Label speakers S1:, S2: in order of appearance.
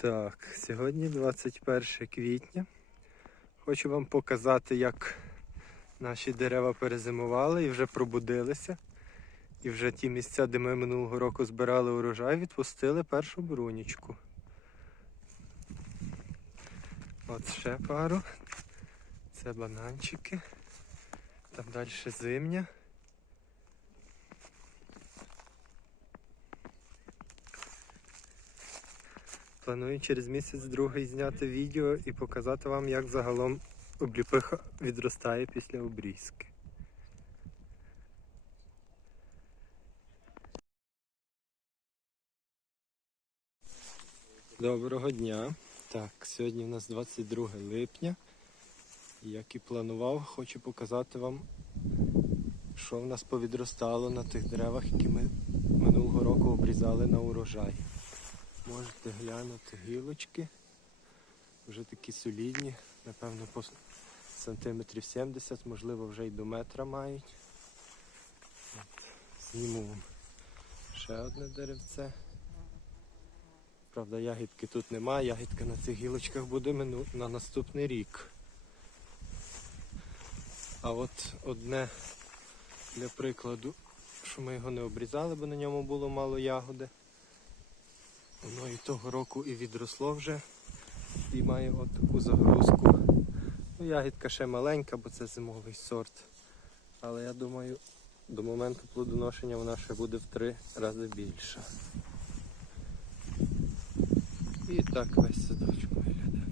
S1: Так, сьогодні 21 квітня. Хочу вам показати, як наші дерева перезимували і вже пробудилися. І вже ті місця, де ми минулого року збирали урожай, відпустили першу брунічку. От ще пару. Це бананчики. Там далі зимня. Планую через місяць другий зняти відео і показати вам, як загалом обліпиха відростає після обрізки. Доброго дня. Так, сьогодні у нас 22 липня. Як і планував, хочу показати вам, що в нас повідростало на тих деревах, які ми минулого року обрізали на урожай. Можете глянути гілочки. Вже такі солідні, напевно, по сантиметрів 70, можливо, вже й до метра мають. Зніму вам ще одне деревце. Правда, ягідки тут немає, ягідка на цих гілочках буде мину... на наступний рік. А от одне для прикладу, що ми його не обрізали, бо на ньому було мало ягоди. Воно і того року і відросло вже і має от таку загрузку. Ну, ягідка ще маленька, бо це зимовий сорт. Але я думаю, до моменту плодоношення вона ще буде в три рази більша. І так весь садочок виглядає.